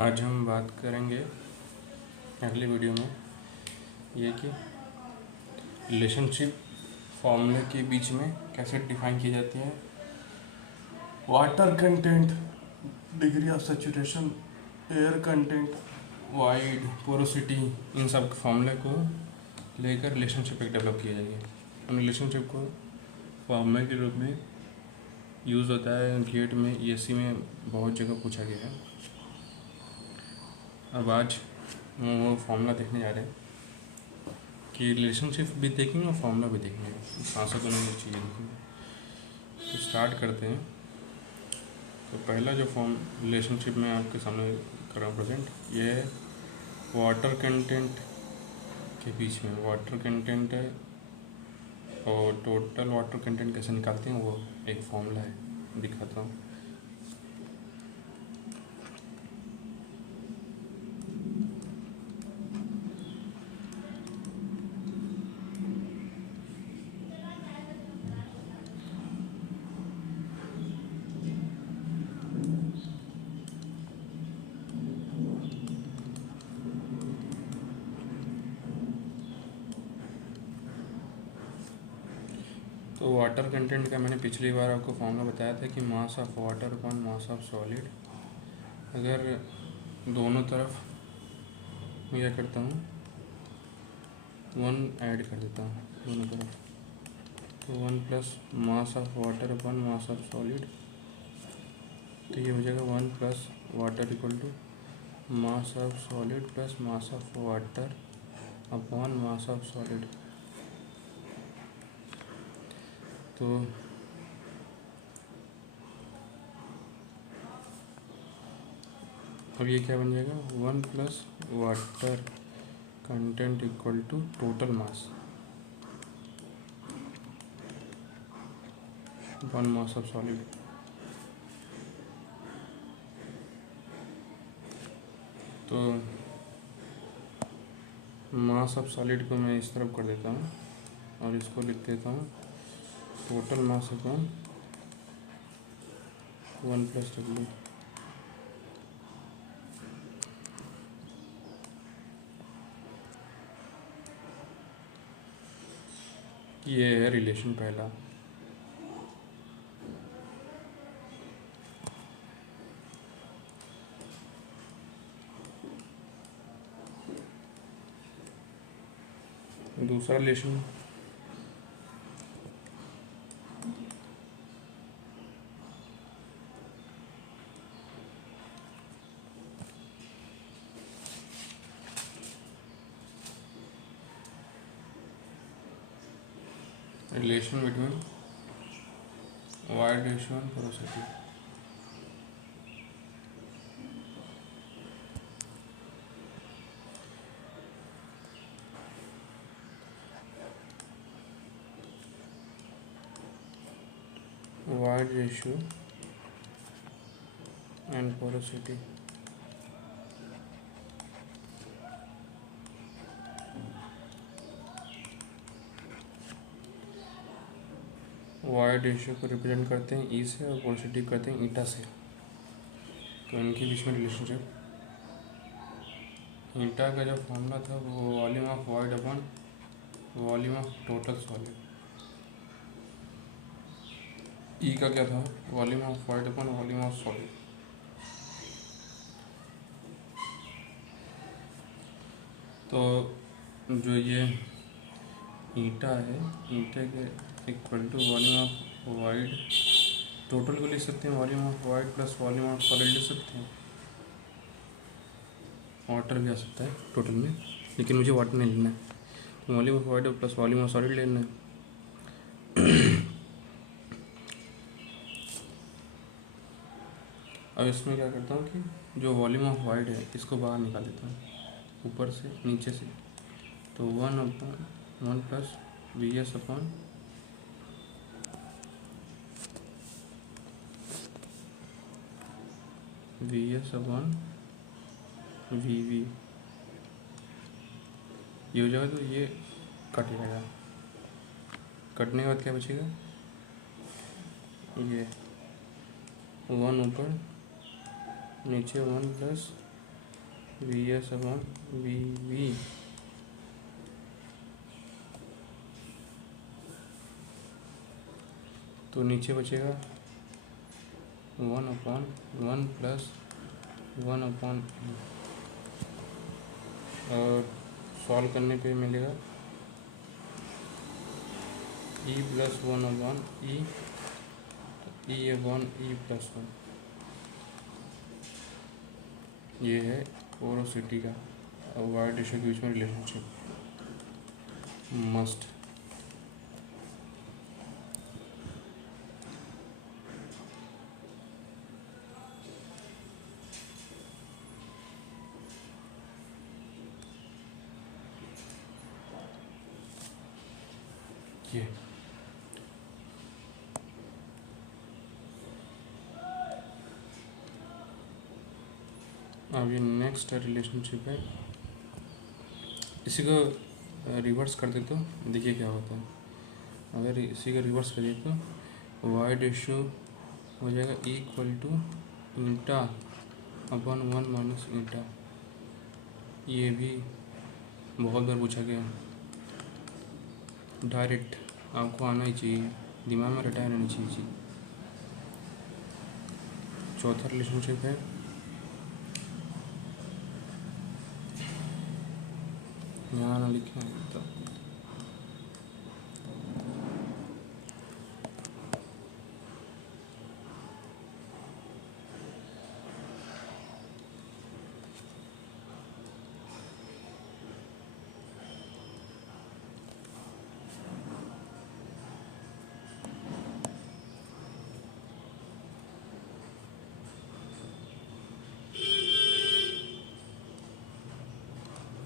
आज हम बात करेंगे अगले वीडियो में ये कि रिलेशनशिप फॉर्मूले के बीच में कैसे डिफाइन की जाती है। Water content, degree of saturation, air content, void porosity, इन सब फॉर्मूले को लेकर रिलेशनशिप एक डेवलप किया जाएगी। उन रिलेशनशिप को फॉर्मूले के रूप में यूज़ होता है। गेट में ईएससी में बहुत जगह पूछा गया है। अब आज वो फॉर्मूला देखने जा रहे हैं कि रिलेशनशिप भी देखेंगे और फॉर्मूला भी देखेंगे, साथ साथ दोनों चीज़ें देखेंगे। तो स्टार्ट करते हैं। तो पहला जो फॉर्म रिलेशनशिप में आपके सामने कर रहा हूँ प्रेजेंट, ये है वाटर कंटेंट के बीच में वाटर कंटेंट है और टोटल वाटर कंटेंट कैसे निकालते हैं वो एक फॉर्मूला है, दिखाता हूँ। तो वाटर कंटेंट का मैंने पिछली बार आपको फॉर्मूला बताया था कि मास of water upon mass of solid. अगर दोनों तरफ मैं क्या करता हूँ, 1 ऐड कर देता हूँ दोनों तरफ, तो 1 plus mass of water upon mass of solid, तो ये हो जाएगा 1 plus water equal to mass of solid plus mass of water upon mass of solid. तो अब ये क्या बन जाएगा, 1 plus water content equal to total mass upon mass of solid. तो मास ऑफ सॉलिड को मैं इस तरफ कर देता हूँ और इसको लिख देता हूँ total mass upon 1 plus W. ये है रिलेशन पहला। दूसरा relation relation between void ratio and porosity. Void ratio and porosity. Void ratio को रिप्रेजेंट करते हैं ई से और पोरोसिटी करते हैं ईटा से। तो इनके बीच में रिलेशनशिप, ईटा का जो फॉर्मूला था वो volume of void upon volume of total solid. E का क्या था, volume of void upon volume of solid. तो जो ये ईटा है, ईटे के equal to volume of void, total को लिख सकते हैं volume of void plus volume of solid लिख सकते हैं। वाटर भी आ सकता है टोटल में, लेकिन मुझे वाटर नहीं लेना है, volume of void plus volume of solid लेना है। अब इसमें क्या करता हूँ कि जो वॉल्यूम ऑफ वाइड है इसको बाहर निकाल देता हूँ, ऊपर से नीचे से। तो 1 plus V S upon V S upon V V, ये हो जाएगा। तो ये कट जाएगा, कटने के बाद क्या बचेगा, ये 1 ऊपर नीचे 1 plus V S upon V V तो नीचे बचेगा 1/1 प्लस 1/e और सॉल्व करने पे मिलेगा e plus 1/e e plus 1। ये है पोरोसिटी का और वायर टिश्यू के बीच में रिलेशनशिप मस्ट। ये अब ये नेक्स्ट रिलेशनशिप है, इसी को रिवर्स कर दे तो देखिए क्या होता है। अगर इसी का रिवर्स करिए तो वाई रेशियो हो जाएगा equal to eta upon 1 minus eta. ये भी बहुत बार पूछा गया, डायरेक्ट आपको आना ही चाहिए, दिमाग में रटाया रहनी चाहिए। चौथा रिलेशनशिप है यहाँ ना लिखे तो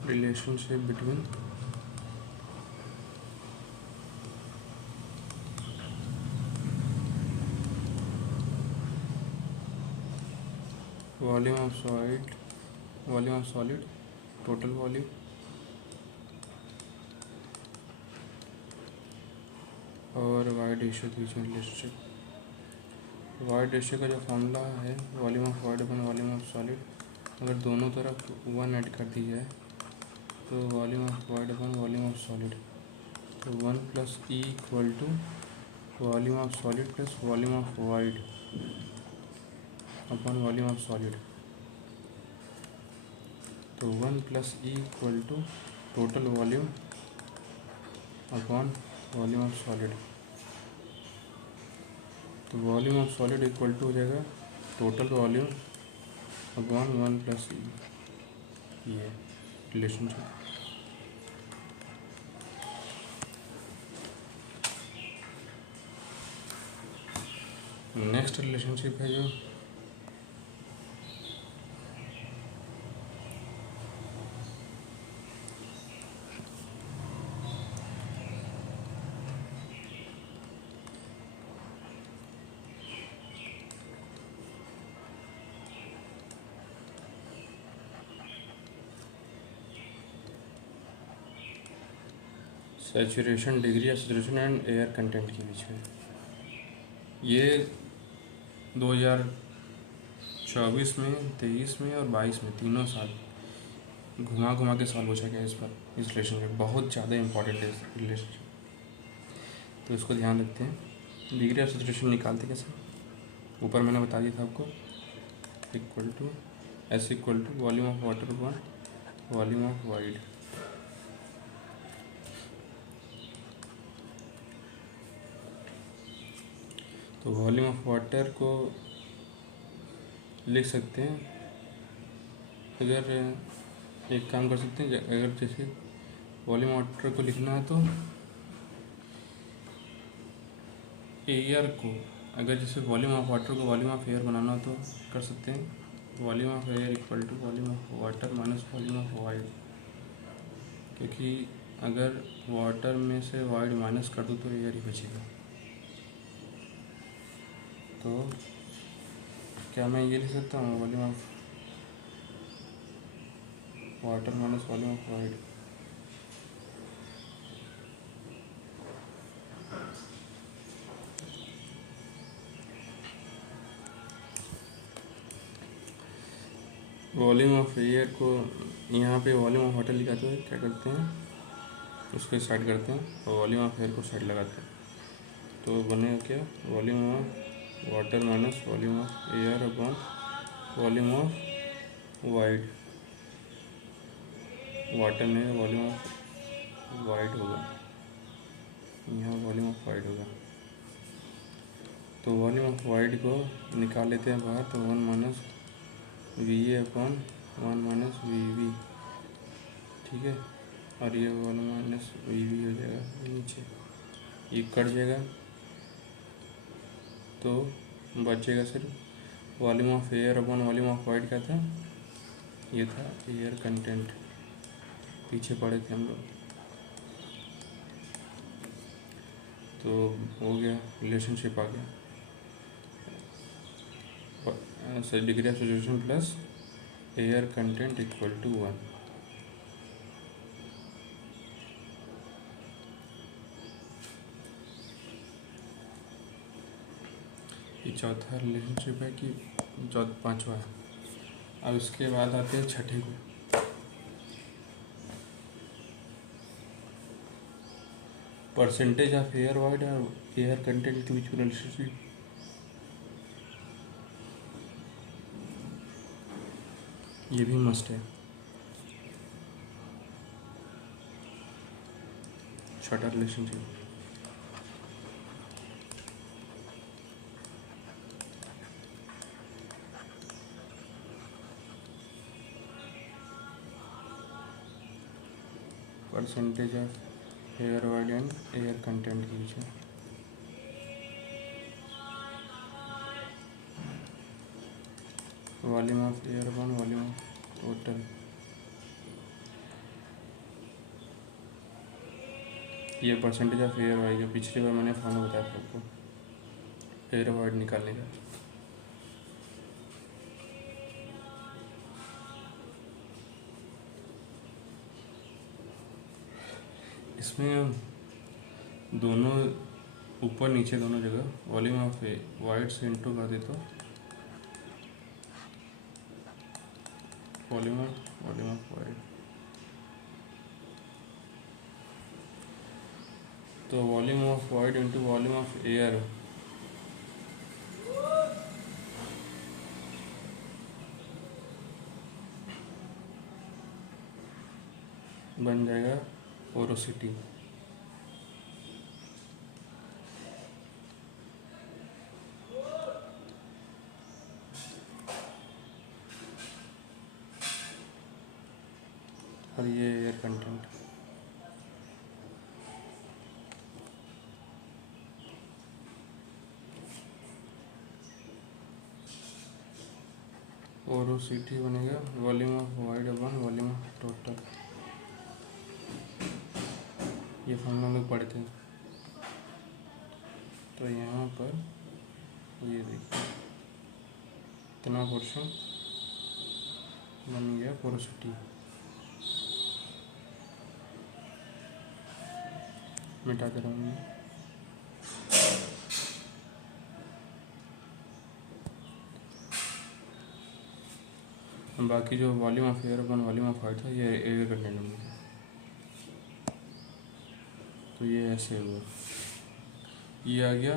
relationship between volume of solid total volume और वाइड रेशियो के बीच में रिलेशनशिप। वाइड रेशियो का जो फॉर्मूला है volume of void upon volume of solid, अगर दोनों तरफ 1 ऐड कर दी जाए तो volume of void upon volume of solid, तो 1 plus e equal to volume of solid plus volume of void upon volume of solid, तो 1 plus e equal to total volume upon volume of solid. तो volume of solid equal to हो जाएगा total volume upon 1 plus ई। ये relationship. Next relationship है जो saturation degree या saturation and air content के बीच में। ये 2024 में, 23 में और 22 में तीनों साल घुमा घुमा के सवाल पूछा गया इस पर। इस रिलेशनशिप बहुत ज़्यादा इंपॉर्टेंट है इस रिलेशनशिप, तो इसको ध्यान रखते हैं। डिग्री ऑफ सैचुरेशन निकालते कैसे, ऊपर मैंने बता दिया था आपको, equal to S equal to volume of water upon volume of void. तो वॉल्यूम ऑफ वाटर को लिख सकते हैं, अगर एक काम कर सकते हैं, अगर जैसे वॉल्यूम वाटर को लिखना है तो एयर को, अगर जैसे वॉल्यूम ऑफ वाटर को वॉल्यूम ऑफ एयर बनाना हो तो कर सकते हैं volume of air equal to volume of water minus volume of void, क्योंकि अगर वाटर में से वाइड माइनस कर दूँ तो एयर ही बचेगा। तो क्या मैं ये लिख सकता हूँ volume of water minus volume of wide. Volume of air को यहाँ पे वॉल्यूम ऑफ वाटर लिखा, तो क्या करते हैं, उसको साइड करते हैं और वॉल्यूम ऑफ एयर को साइड लगाते हैं, तो बनेगा क्या, volume of water minus volume of air upon volume of wide, water में वॉल्यूम ऑफ वाइड होगा, यहाँ वॉल्यूम ऑफ वाइड होगा। तो वॉल्यूम ऑफ वाइड को निकाल लेते हैं बाहर, तो 1 minus V A upon 1 minus V V, ठीक है, और ये 1 माइनस वी वी हो जाएगा नीचे, ये कट जाएगा, तो बचेगा सिर्फ volume of air upon volume of wide क्या था, ये था एयर कंटेंट, पीछे पड़े थे हम लोग। तो हो गया, रिलेशनशिप आ गया, degree of saturation plus air content equal to 1। ये चौथा रिलेशनशिप है कि पांचवा है। अब इसके बाद आते हैं छठे को, परसेंटेज ऑफ एयर वाइड और एयर कंटेंट के बीच में रिलेशनशिप। ये भी मस्ट है, छठा relationship. Percentage of air wide and air content के बीच में, volume of air upon volume of total, ये परसेंटेज ऑफ एयर वाइड, जो पिछली बार मैंने फॉर्मूला बताया था आपको एयर वाइड निकालने का। इसमें दोनों ऊपर नीचे दोनों जगह वॉल्यूम ऑफ वाइड से इंटू कर दे, तो वॉल्यूम ऑफ वाइड, तो volume of wide into volume of air बन जाएगा पोरोसिटी। और ये एयर कंटेंट, पोरोसिटी बनेगा volume of void upon volume of total. ये फॉर्मूला लोग पढ़ते हैं, तो यहाँ पर ये देखिए इतना पोर्शन बन गया पोरोसिटी। मिटा दे रहा हूँ, बाकी जो volume of air upon volume of wide था ये एयर कंटेंट में, तो ये ऐसे हुआ। ये आ गया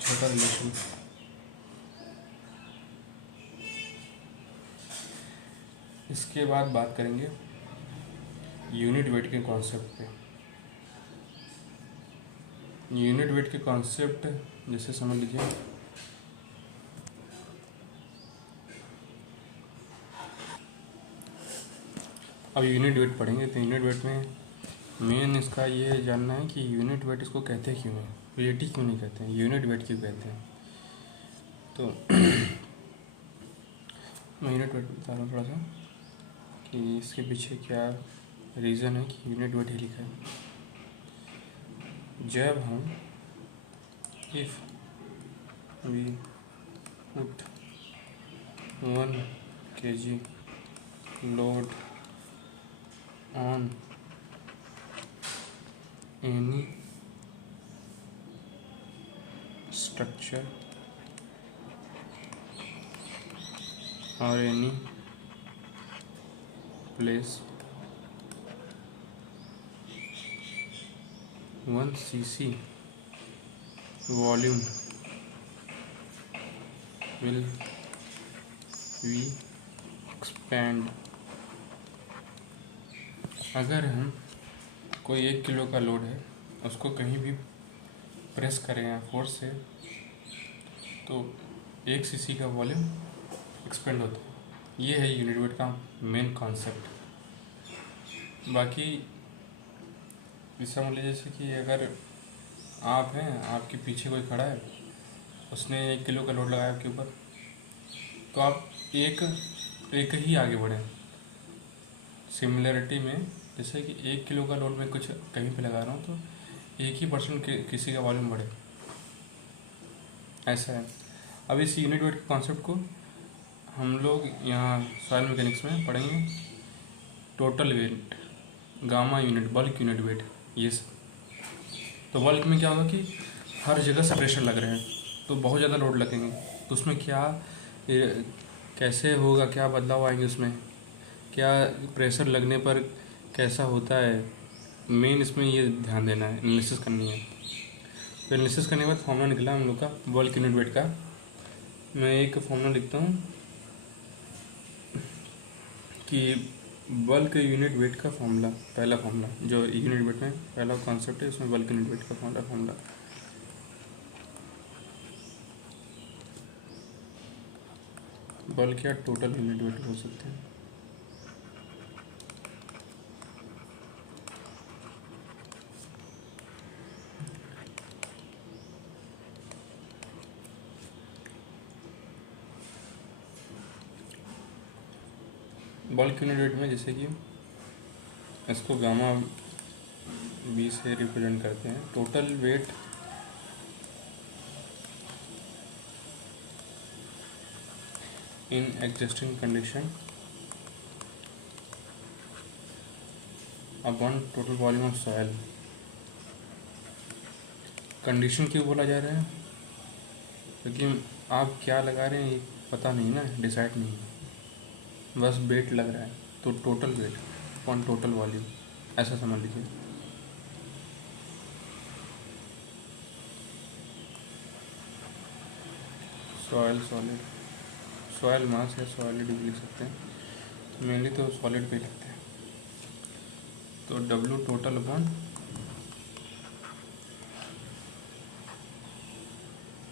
छोटा रिलेशन। इसके बाद बात करेंगे यूनिट वेट के कॉन्सेप्ट पे। यूनिट वेट के कॉन्सेप्ट जैसे समझ लीजिए, अब यूनिट वेट पढ़ेंगे, तो यूनिट वेट में मेन इसका ये जानना है कि यूनिट वेट इसको कहते क्यों हैं, रिलेटिव क्यों नहीं कहते हैं, यूनिट वेट क्यों कहते हैं। तो मैं यूनिट वेट बता रहा हूँ थोड़ा सा कि इसके पीछे क्या रीज़न है कि यूनिट वेट ही लिखा है। जब हम if we put 1 kg load on any structure or any place 1 cc volume will we expand। अगर हम कोई 1 किलो का लोड है उसको कहीं भी प्रेस करें या फोर्स से तो 1 सीसी का वॉल्यूम एक्सपेंड होता है। ये है यूनिट वेट का मेन कॉन्सेप्ट। बाकी समझ लीजिए जैसे कि अगर आप हैं, आपके पीछे कोई खड़ा है, उसने 1 किलो का लोड लगाया आपके ऊपर, तो आप एक ही आगे बढ़ें। सिमिलरिटी में जैसे कि 1 किलो का लोड में कुछ कहीं पे लगा रहा हूँ तो 1% किसी का वॉल्यूम बढ़े, ऐसा है। अब इस यूनिट वेट के कॉन्सेप्ट को हम लोग यहाँ सॉइल मैकेनिक्स में पढ़ेंगे। Total weight, gamma unit, bulk unit weight, ये सब। तो बल्क में क्या होगा कि हर जगह से प्रेशर लग रहे हैं तो बहुत ज़्यादा लोड लगेंगे, तो उसमें क्या कैसे होगा, क्या बदलाव आएंगे उसमें, क्या प्रेशर लगने पर कैसा होता है, मेन इसमें ये ध्यान देना है, एनालिसिस करनी है। तो एनालिसिस करने के बाद फॉर्मूला निकला हम लोग का बल्क यूनिट वेट का। मैं एक फॉर्मूला लिखता हूँ कि बल्क यूनिट वेट का फॉर्मूला, पहला फॉर्मूला जो यूनिट वेट में पहला कॉन्सेप्ट है, उसमें बल्क यूनिट वेट का फॉर्मूला बल्क या टोटल यूनिट वेट हो सकते हैं। बल्क यूनिट वेट में जैसे कि इसको गामा बी से रिप्रेजेंट करते हैं। Total weight in existing condition upon total volume of soil. Condition क्यों बोला जा रहा है? क्योंकि आप क्या लगा रहे हैं ये पता नहीं ना, डिसाइड नहीं है, बस वेट लग रहा है, तो total weight upon total volume, ऐसा समझ लीजिए। सॉइल सॉलिड, सॉइल मास या सॉलिड भी लिख सकते हैं, मेनली तो सॉलिड पे लिखते हैं। तो W total upon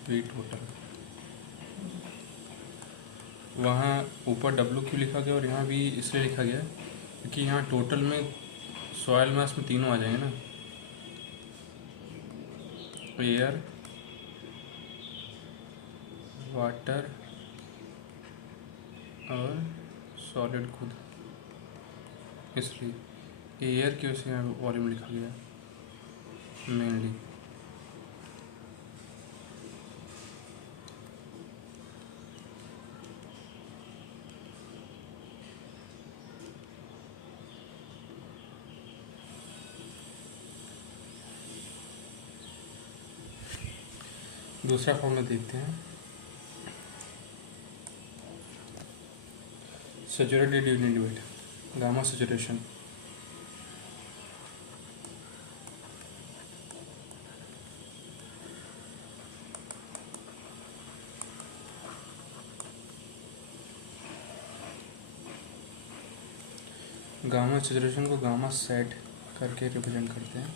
V total. वहाँ ऊपर डब्ल्यू क्यों लिखा गया और यहाँ भी इसलिए लिखा गया क्योंकि यहाँ टोटल में सॉइल मास में तीनों आ जाएंगे ना, एयर, वाटर और सॉलिड खुद, इसलिए एयर की वजह से यहाँ वॉल्यूम लिखा गया मेनली। दूसरा फॉर्मूला देखते हैं, saturated unit weight, gamma saturation. Gamma saturation को गामा सेट करके रिप्रेजेंट करते हैं।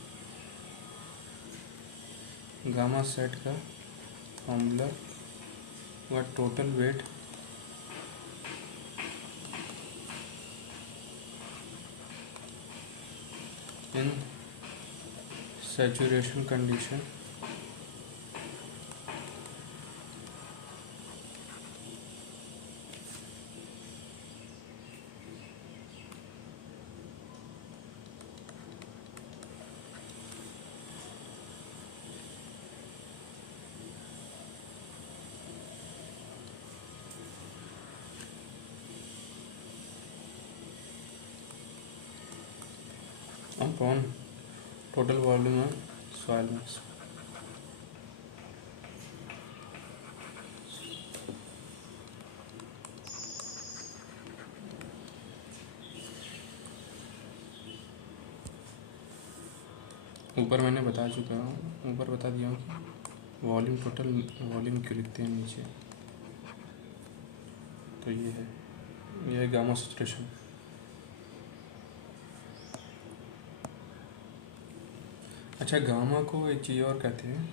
गामा सेट का फॉर्मूला व total weight in saturation condition upon total volume of soil मास। ऊपर मैंने बता चुका हूँ, ऊपर बता दिया हूँ कि वॉल्यूम, टोटल वॉल्यूम क्यों लिखते हैं नीचे। तो ये है गामा सैचुरेशन। अच्छा, गामा को एक चीज़ और कहते हैं,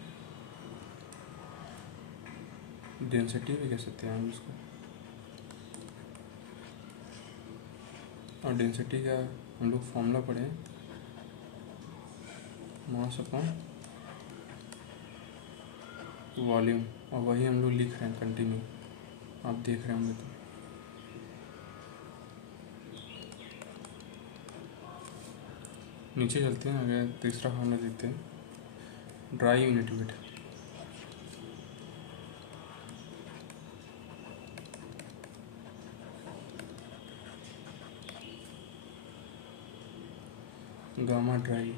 डेंसिटी भी कह सकते हैं हम इसको। और डेंसिटी का हम लोग फॉर्मूला पढ़े, मास अपॉन वॉल्यूम, और वही हम लोग लिख रहे हैं कंटिन्यू, आप देख रहे होंगे। तो नीचे चलते हैं, आगे तीसरा फॉर्मूला देखते हैं, dry unit weight. Gamma dry,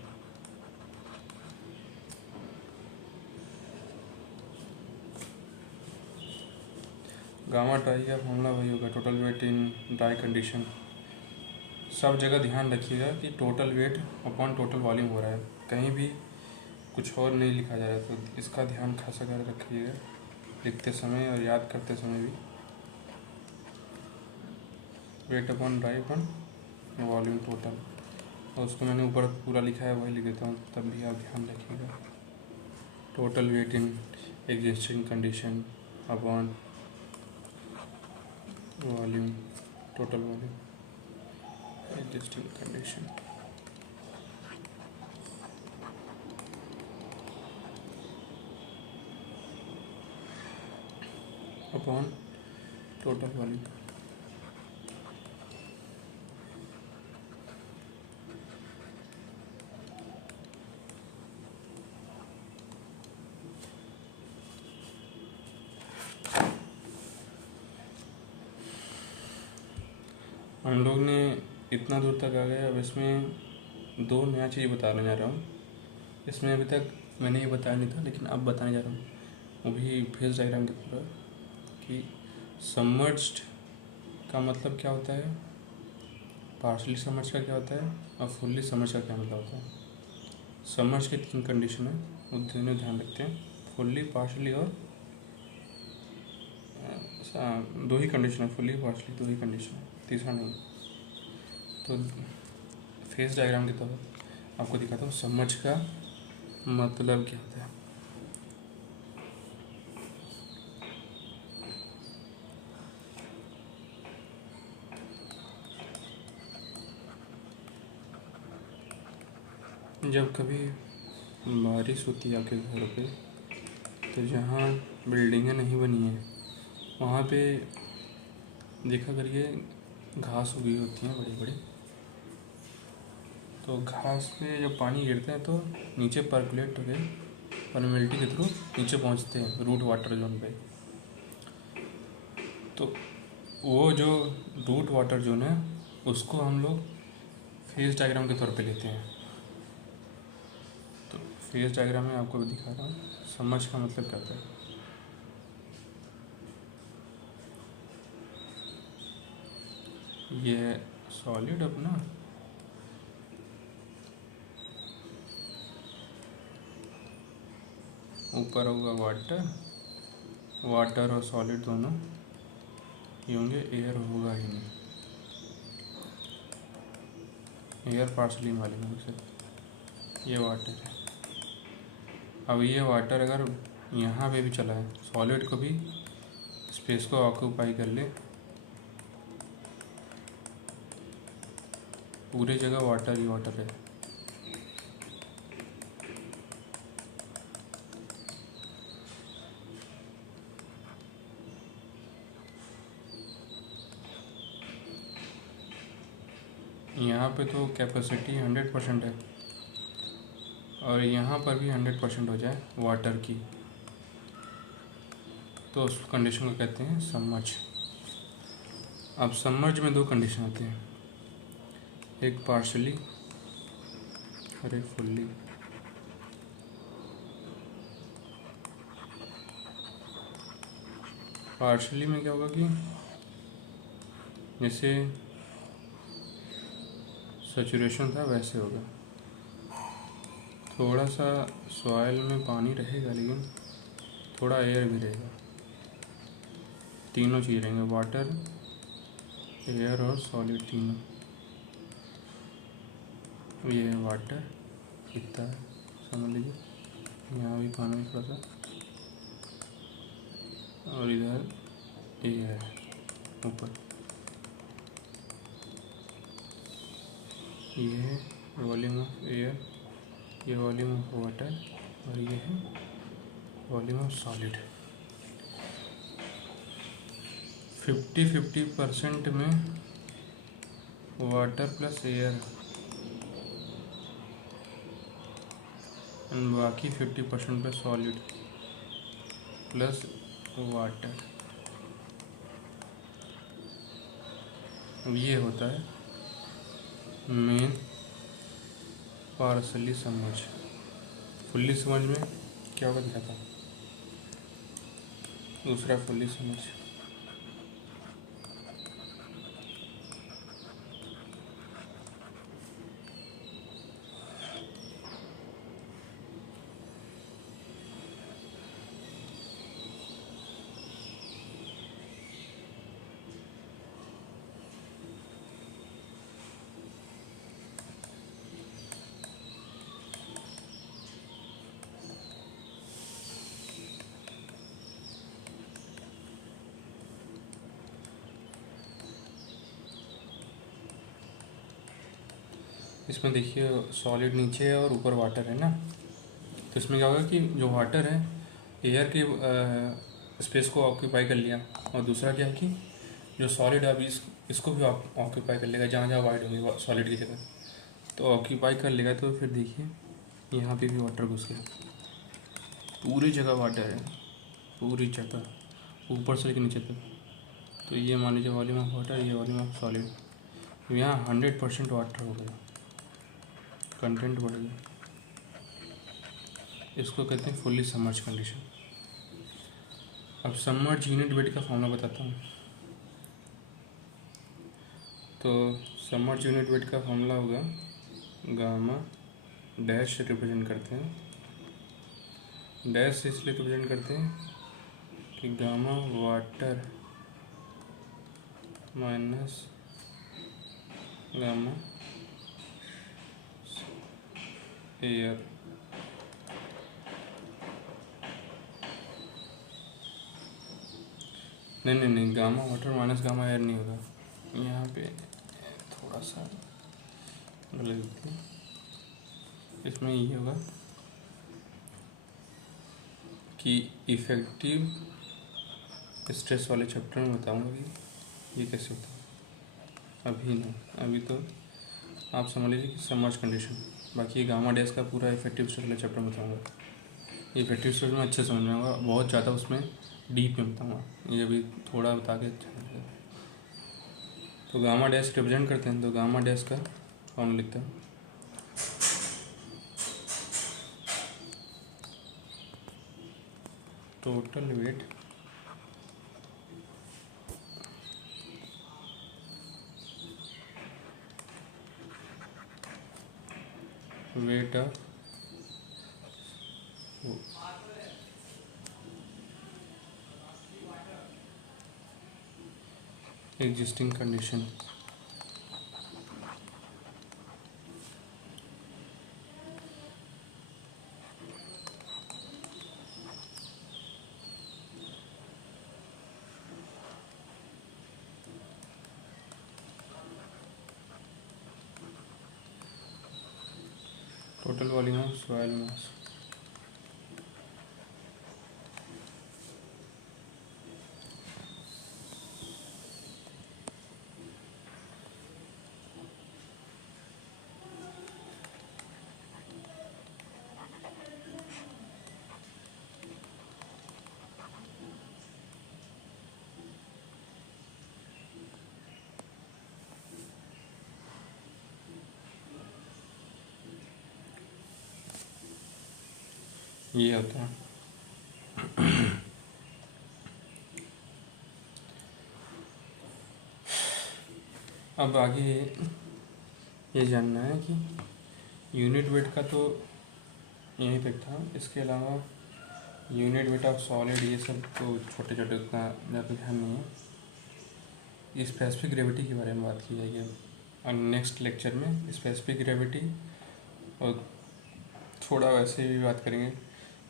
gamma dry का फॉर्मूला वही होगा, total weight in dry condition. सब जगह ध्यान रखिएगा कि total weight upon total volume हो रहा है, कहीं भी कुछ और नहीं लिखा जा रहा है। तो इसका ध्यान खासा कर रखिएगा लिखते समय और याद करते समय भी। Weight upon dry upon volume total, और उसको मैंने ऊपर पूरा लिखा है वही लिख देता हूँ, तब भी आप ध्यान रखिएगा। Total weight in existing condition upon volume, total volume existing condition. Upon total volume. हम लोग ने इतना दूर तक आ गए, अब इसमें दो नया चीज़ बताने जा रहा हूँ। इसमें अभी तक मैंने ये बताया नहीं था, लेकिन अब बताने जा रहा हूँ, वो भी फेज डायग्राम के पूरा, कि सबमर्ज्ड का मतलब क्या होता है, पार्शली सबमर्ज का क्या होता है, और फुल्ली सबमर्ज का क्या मतलब होता है। सबमर्ज के 3 कंडीशन है, वो दोनों ध्यान रखते हैं, फुल्ली, पार्शली और 2 ही कंडीशन है, फुल्ली पार्शली 2 ही कंडीशन है, तीसरा नहीं। तो फेज डायग्राम के तहत आपको दिखाता हूँ सबमर्ज का मतलब क्या होता है। जब कभी बारिश होती है आपके घर पे, तो जहाँ बिल्डिंगें नहीं बनी हैं वहाँ पे देखा करिए घास उगी होती हैं बड़ी बड़ी। तो घास पे जब पानी गिरता है तो नीचे पर्कुलेट होकर परमेबिलिटी के थ्रू नीचे पहुँचते हैं रूट वाटर जोन पे। तो वो जो रूट वाटर जोन है उसको हम लोग फेज डायग्राम के तौर पे लेते हैं। तो फेज डायग्राम में आपको दिखा रहा हूँ समझ का मतलब क्या है। ये सॉलिड अपना ऊपर होगा वाटर और सॉलिड दोनों ये होंगे, एयर होगा ही नहीं, एयर पार्शली मालूम है उसे, ये वाटर है। अब ये वाटर अगर यहाँ पे भी चला है, सॉलिड को भी स्पेस को ऑक्यूपाई कर ले, पूरे जगह वाटर ही वाटर है। यहाँ पे तो कैपेसिटी 100% है, और यहाँ पर भी 100% हो जाए वाटर की, तो उस कंडीशन को कहते हैं सबमर्ज। अब सबमर्ज में 2 कंडीशन आती हैं, एक पार्शली और एक फुल्ली। पार्शली में क्या होगा कि जैसे सैचुरेशन था वैसे होगा, थोड़ा सा सॉइल में पानी रहेगा, लेकिन थोड़ा एयर भी रहेगा। तीनों चीज़ रहेंगे, वाटर, एयर और सॉलिड तीनों। ये है वाटर, इतना है समझ लीजिए, यहाँ भी पानी थोड़ा सा, और इधर एयर है ऊपर। ये है वॉल्यूम ऑफ एयर, ये वॉल्यूम ऑफ वाटर, और ये है वॉल्यूम ऑफ सॉलिड। 50-50% में वाटर प्लस एयर, एंड बाकी 50% पे सॉलिड प्लस वाटर। ये होता है मेन पार्शली समझ। फुल्ली समझ में क्या होगा दिखाता हूँ। दूसरा फुल्ली समझ, इसमें देखिए सॉलिड नीचे है और ऊपर वाटर है ना। तो इसमें क्या होगा कि जो वाटर है एयर के स्पेस को ऑक्यूपाई कर लिया, और दूसरा क्या है कि जो सॉलिड है अभी इसको भी ऑक्यूपाई कर लेगा, जहाँ जहाँ वाइड होगी सॉलिड की जगह तो ऑक्यूपाई कर लेगा। तो फिर देखिए यहाँ पे भी वाटर घुस गया, पूरी जगह वाटर है, पूरी जगह ऊपर से लेकर नीचे तक। तो ये मान लीजिए वॉल्यूम ऑफ वाटर, ये वॉल्यूम ऑफ सॉलिड, यहाँ 100% वाटर हो गया, कंटेंट बढ़ गया। इसको कहते हैं फुल्ली सबमर्ज कंडीशन। अब सबमर्ज यूनिट वेट का फॉर्मूला बताता हूँ। तो सबमर्ज यूनिट वेट का फॉर्मूला होगा गामा डैश से रिप्रेजेंट करते हैं। डैश से इसलिए रिप्रेजेंट करते हैं कि gamma water minus gamma air. नहीं, gamma water minus gamma air नहीं होगा, यहाँ पे थोड़ा सा गलत है। इसमें ये होगा कि इफ़ेक्टिव स्ट्रेस वाले चैप्टर में बताऊंगा कि ये कैसे होता है, अभी नहीं। अभी तो आप समझ लीजिए कि सबमर्ज कंडीशन, बाकी गामा डैश का पूरा इफेक्टिव स्ट्रेस वाले चैप्टर में बताऊँगा। इफेक्टिव स्ट्रेस में अच्छे समझ में आऊँगा, बहुत ज़्यादा उसमें डीप में बताऊँगा, ये भी थोड़ा बता के अच्छा लगेगा। तो गामा डैश रिप्रेजेंट करते हैं, तो गामा डैश का फॉर्मूला लिखते हैं total weight of existing condition. Total volume of soil मास। ये होता है। अब आगे ये जानना है कि यूनिट वेट का तो यहीं तक था। इसके अलावा यूनिट बेटा सॉलिड ये सब तो छोटे छोटे उतना ज़्यादा ध्यान नहीं है। स्पेसिफिक ग्रेविटी के बारे में बात की जाएगी और नेक्स्ट लेक्चर में स्पेसिफिक ग्रेविटी, और थोड़ा वैसे भी बात करेंगे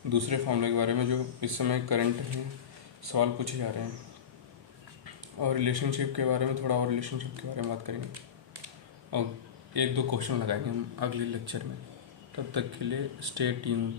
दूसरे फॉर्मूले के बारे में जो इस समय करंट में सवाल पूछे जा रहे हैं, और रिलेशनशिप के बारे में थोड़ा और रिलेशनशिप के बारे में बात करेंगे और एक दो क्वेश्चन लगाएंगे हम अगले लेक्चर में। तब तक के लिए स्टे ट्यून्ड।